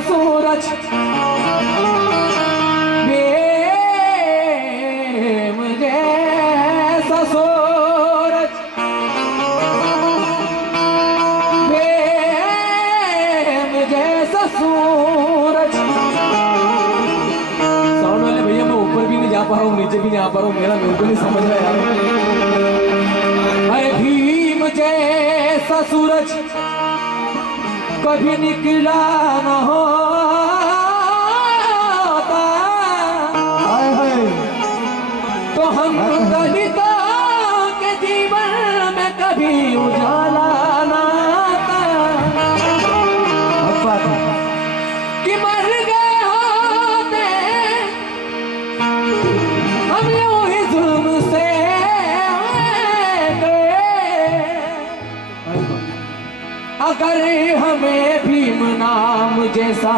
सूरज। प्रेम जैसा सूरज। साउंड वाले भैया, मैं ऊपर भी नहीं जा पा रहा हूँ भी नहीं पा रहा हूँ, मेरा बिल्कुल नहीं समझ रहा यार अरे भीम जैसा सूरज। कभी निकला न हो। करे हमें भी नाम जैसा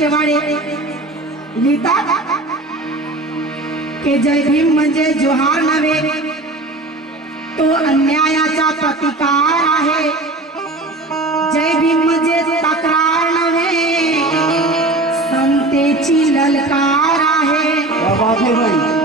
भविष्यवाणी लिहितात की जय भीम म्हणजे जोहार नव्हे तो अन्यायाचा प्रतिकार आहे. जय भीम म्हणजे तक्रार नव्हे संतेची ललकार आहे.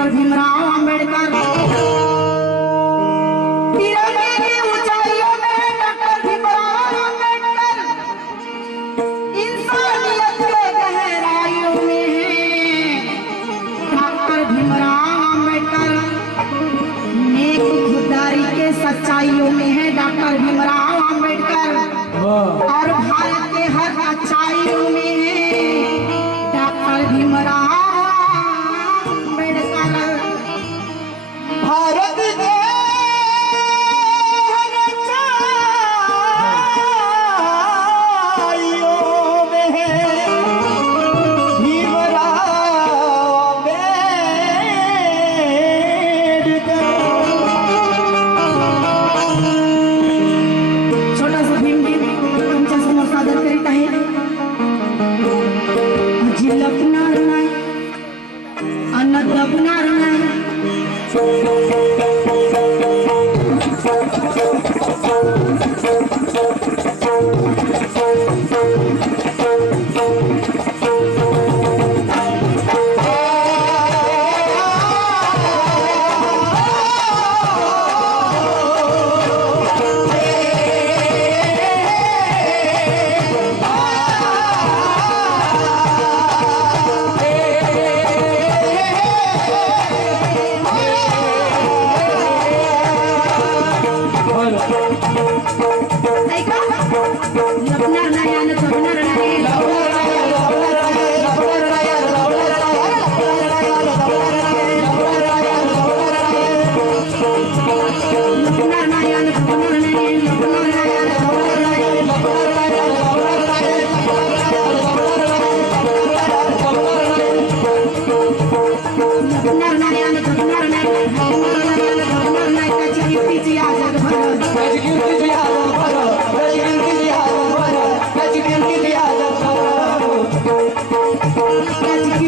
तिरंगे के ऊंचाइयों में है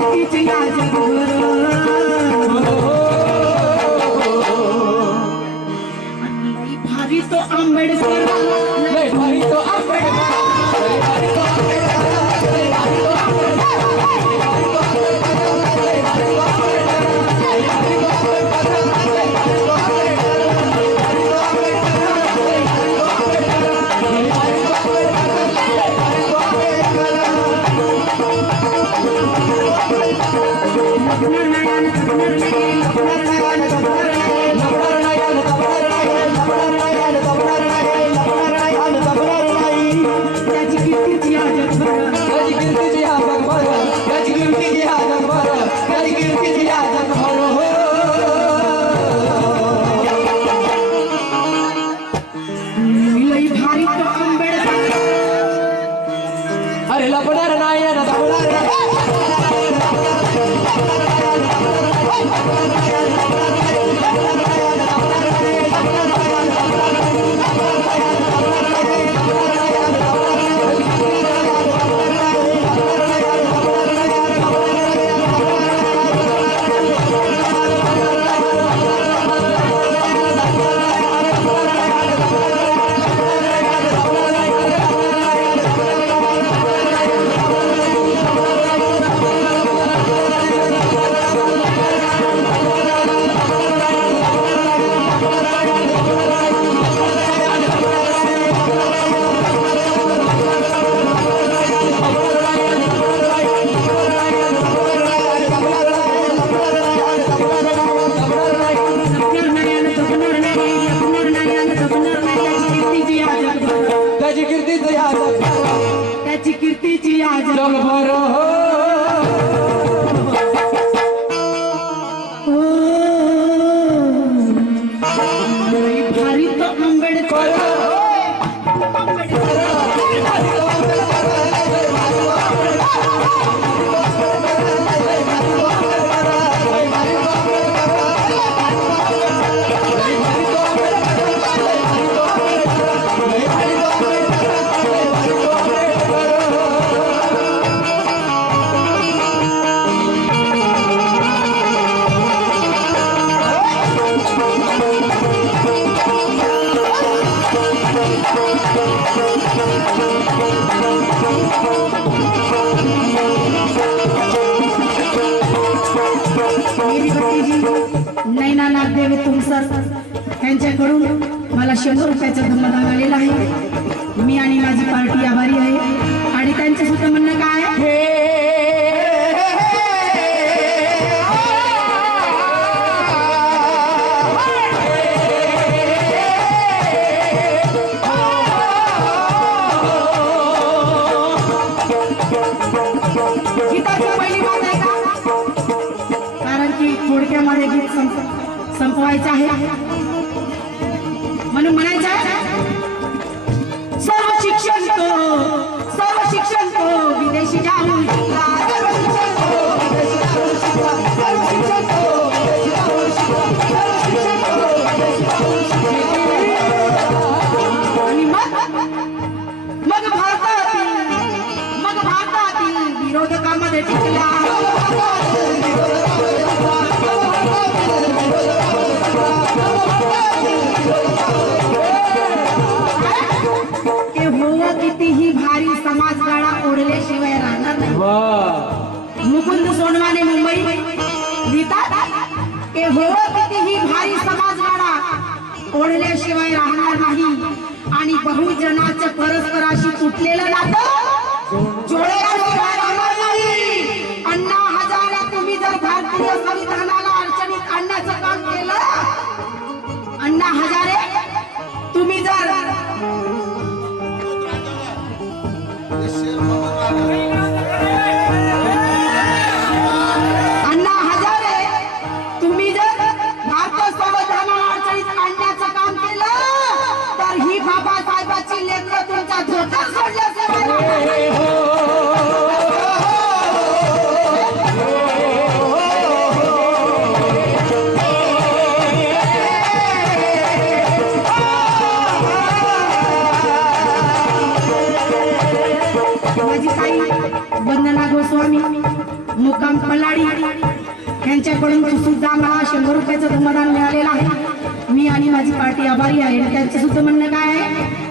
त्याची कीर्तीची यांच्याकडून मला शंभर रुपयाचं धम्मदान आलेलं आहे. मी आणि माझी पार्टी आभारी आहे. आणि त्यांचं सुद्धा म्हणणं काय आहे? कारण की थोडक्यामध्ये गीत संप संपवायचं आहे. कितीही भारी समाजगाडा ओढल्याशिवाय राहणार नाही. वा. मुकुंद सोनवाने मुंबई लिहितात ते हो कितीही भारी ओढल्याशिवाय राहणार नाही. आणि बहुजनाचं परस्पराशी तुटलेलं नातं भारतीय संविधानाला अडचणीत आणण्याचं काम केलं. अण्णा हजारे यांच्याकडून सुद्धा मला शंभर रुपयाचं धर्मदान मिळालेलं आहे. मी आणि माझी पार्टी आभारी आहे. आणि त्यांचं सुद्धा म्हणणं काय आहे?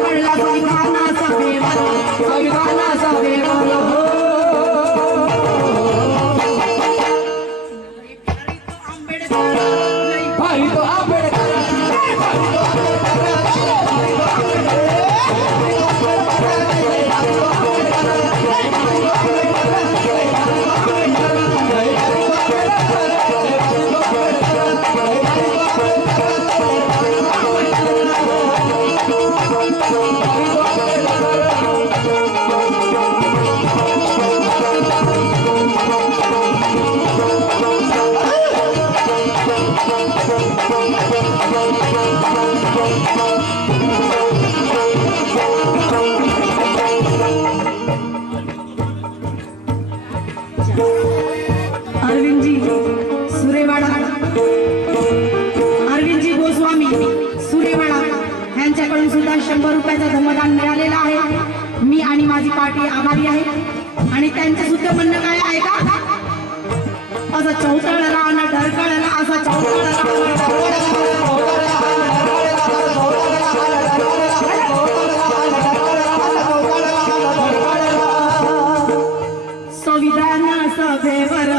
अरविंदजी सुरेवाडा. अरविंदजी गोस्वामी सुरेवाडा. यांच्याकडून सुद्धा शंभर रुपयाचा धमदान मिळालेला आहे. मी आणि माझी पार्टी आभारी आहे. आणि त्यांचं सुद्धा म्हणणं काय आहे का? असा चौतळला आणि ढरकळला असा चौतळला संविधान सभेवर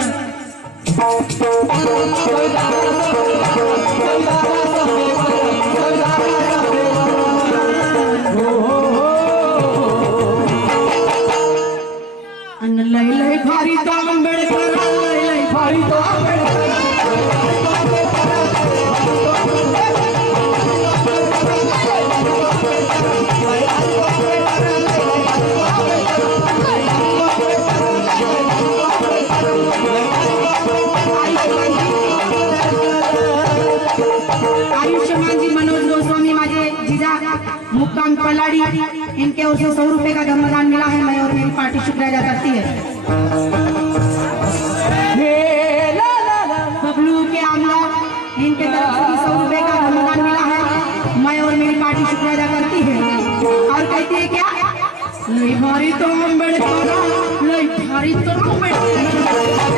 मुक्काम पलाड़ी, इनके ओर से रुपए का धर्मदान मिला है, मैं और मेरी पार्टी करती है। बबलू के आमला इनके तरफ़ से सौ रुपए का धर्मदान मिला है, मैं और मेरी पार्टी शुक्रिया अदा करती है। और कहती है क्या? तो अंबेडकर तो अंबेडकर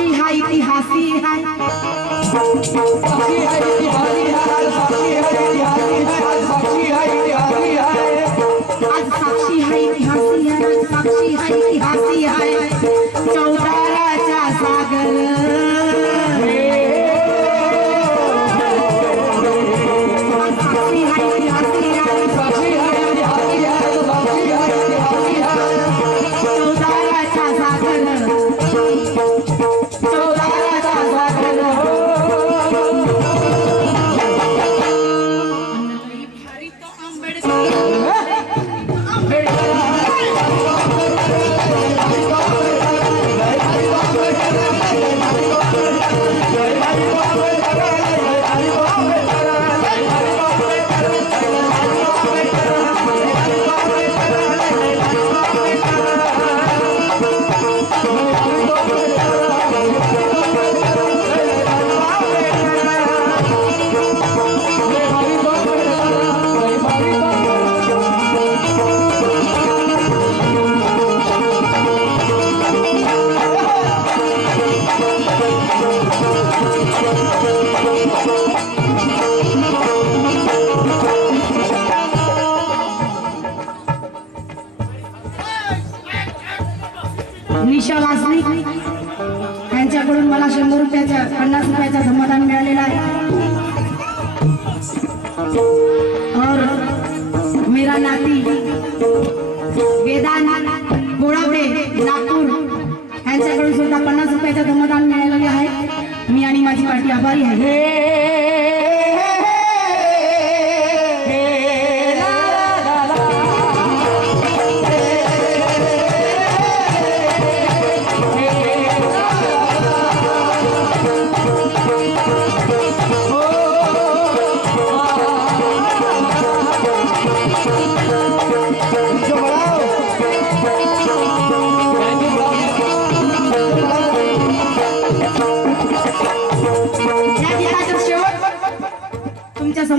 आज साक्षी हा इतिहासी आहे साक्षी है इतिहासी है साक्षी है इतिहासी है साक्षी निशा वासनिक यांच्याकडून मला शंभर रुपयाचा पन्नास रुपयाचा समाधान मिळालेला आहे. और मेरा नाती वेदान गोळावडे नागपूर यांच्याकडून सुद्धा पन्नास रुपयाचा धम्मदान मिळालेले आहे. मी आणि माझी पार्टी आभारी आहे.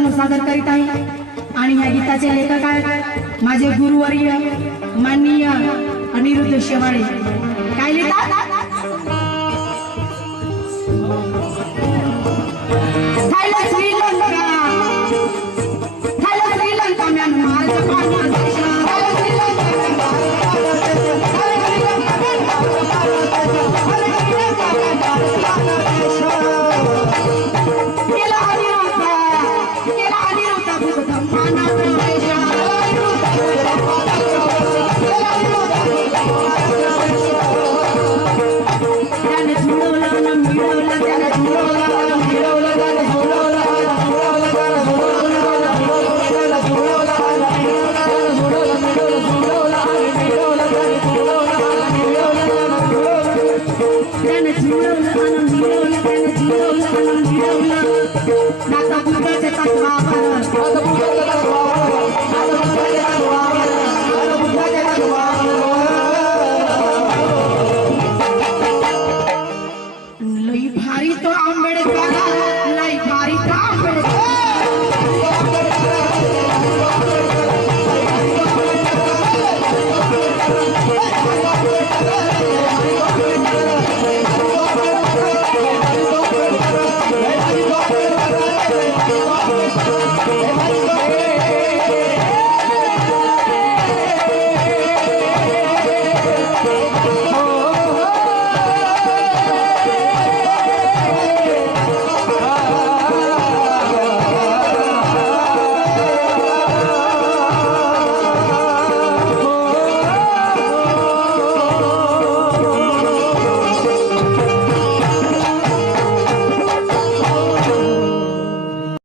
समोर सादर करीत आहे. आणि या गीताचे लेखक आहेत माझे गुरुवर्य माननीय अनिरुद्ध शेवाळे. काय लिहितात?